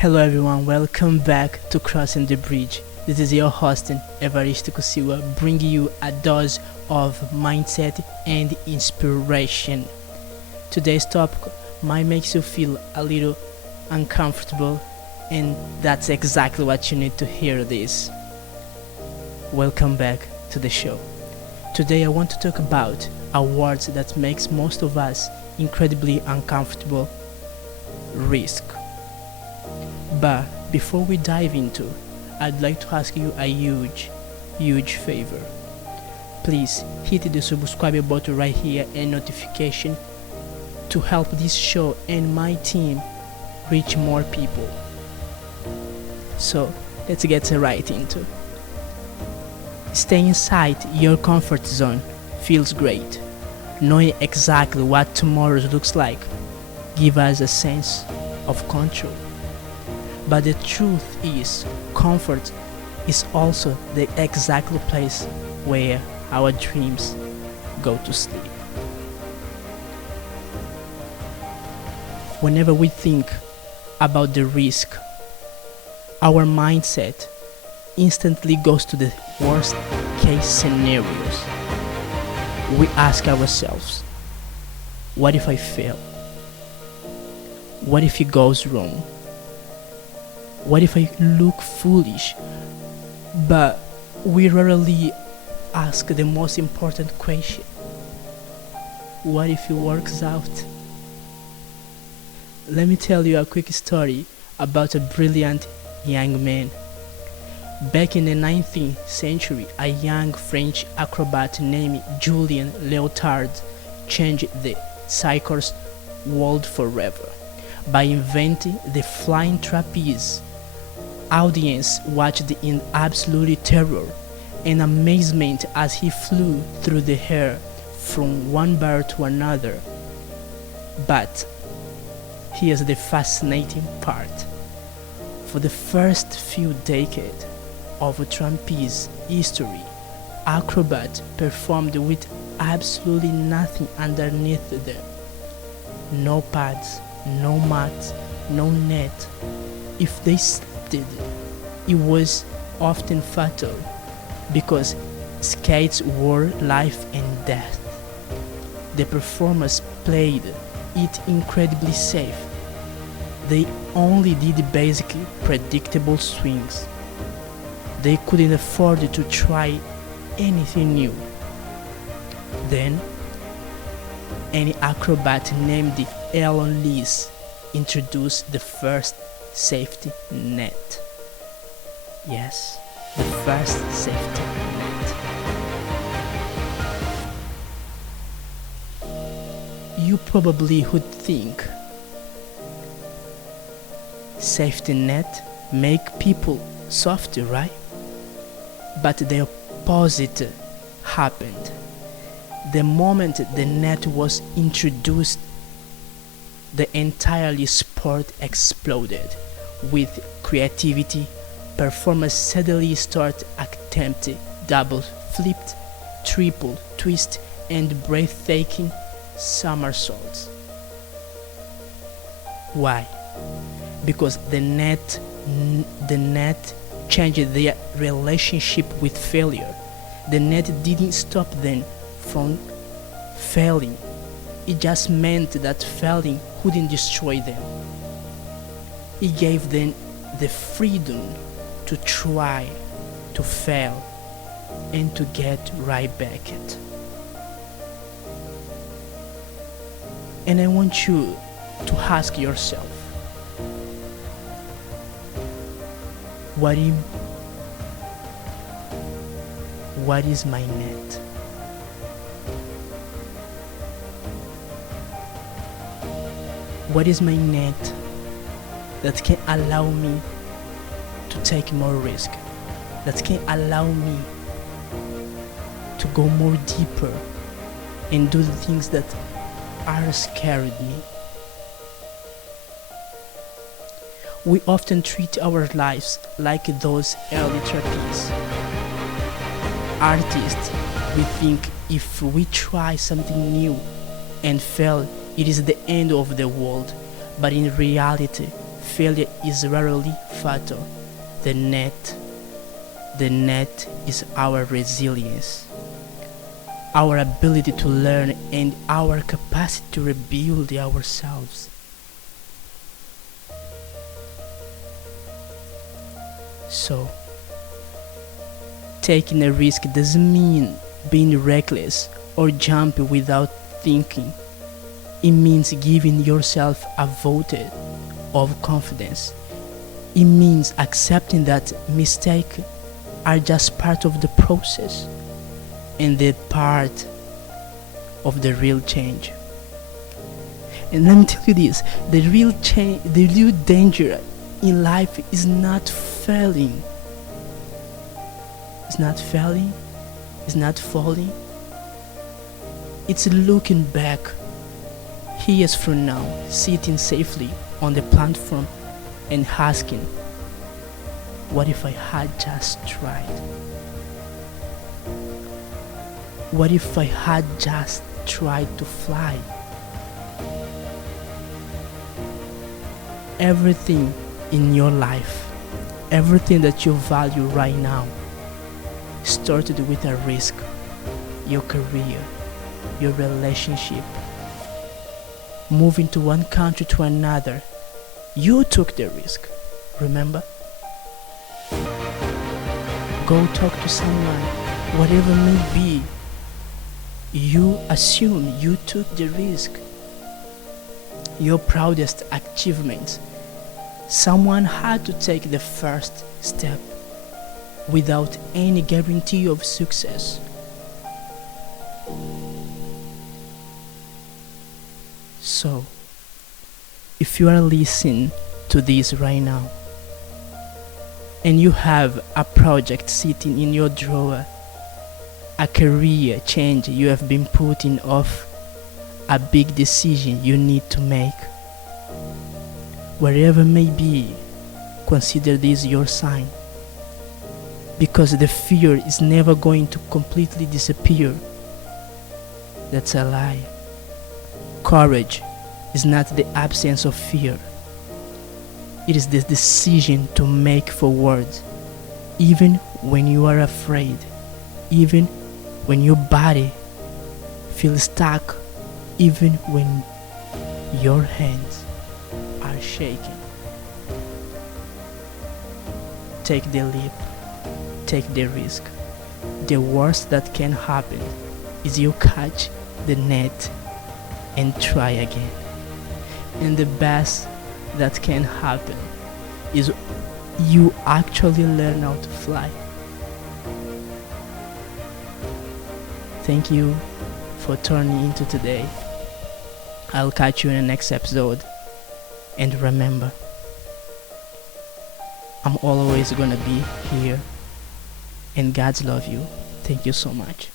Hello everyone, welcome back to Crossing the Bridge. This is your host, Evaristo, bringing you a dose of mindset and inspiration. Today's topic might make you feel a little uncomfortable, and that's exactly what you need to hear this. Welcome back to the show. Today I want to talk about a word that makes most of us incredibly uncomfortable: risk. But before we dive into, I'd like to ask you a huge favor. Please hit the subscribe button right here and notification to help this show and my team reach more people. So let's get right into. Staying inside your comfort zone feels great. Knowing exactly what tomorrow looks like gives us a sense of control. But the truth is, comfort is also the exact place where our dreams go to sleep. Whenever we think about the risk, our mindset instantly goes to the worst case scenarios. We ask ourselves, what if I fail? What if it goes wrong? What if I look foolish? But we rarely ask the most important question: what if it works out? Let me tell you a quick story about a brilliant young man. Back in the 19th century, a young French acrobat named Jules Léotard changed the circus world forever by inventing the flying trapeze. Audience watched in absolute terror and amazement as he flew through the air from one bar to another. But here's the fascinating part. For the first few decades of trapeze history, acrobats performed with absolutely nothing underneath them. No pads, no mats, no net. If they it was often fatal because skates were life and death. The performers played it incredibly safe. They only did basic predictable swings. They couldn't afford to try anything new. Then, an acrobat named Elon Lees introduced the first safety net. Yes, the first safety net. You probably would think safety net make people softer, right? But the opposite happened. The moment the net was introduced, the entire sport exploded. With creativity, performers suddenly start attempting double flipped, triple twist, and breathtaking somersaults. Why? Because the net changed their relationship with failure. The net didn't stop them from failing. It just meant that failing couldn't destroy them. It gave them the freedom to try, to fail, and to get right back at. And I want you to ask yourself, what is my net? What is my net that can allow me to take more risk, that can allow me to go more deeper and do the things that are scared me? We often treat our lives like those early trapeze artists. We think if we try something new and fail, it is the end of the world. But in reality, failure is rarely fatal. The net is our resilience, our ability to learn, and our capacity to rebuild ourselves. So, taking a risk doesn't mean being reckless or jumping without thinking. It means giving yourself a vote of confidence. It means accepting that mistakes are just part of the process and they're part of the real change. And let me tell you this, the real danger in life is not failing. It's not failing, it's not falling. It's looking back years from now, sitting safely on the platform and asking, what if I had just tried? What if I had just tried to fly? Everything in your life, everything that you value right now, started with a risk. Your career, your relationship, moving to one country to another. You took the risk, remember? Go talk to someone, whatever it may be. You assume you took the risk. Your proudest achievement, someone had to take the first step without any guarantee of success. So, if you are listening to this right now, and you have a project sitting in your drawer, a career change you have been putting off, a big decision you need to make, wherever it may be, consider this your sign. Because the fear is never going to completely disappear. That's a lie. Courage is not the absence of fear. It is the decision to make forward, even when you are afraid, even when your body feels stuck, even when your hands are shaking. Take the leap, take the risk. The worst that can happen is you catch the net and try again. And the best that can happen is you actually learn how to fly. Thank you for tuning into today. I'll catch you in the next episode. And remember, I'm always gonna be here. And God's love you. Thank you so much.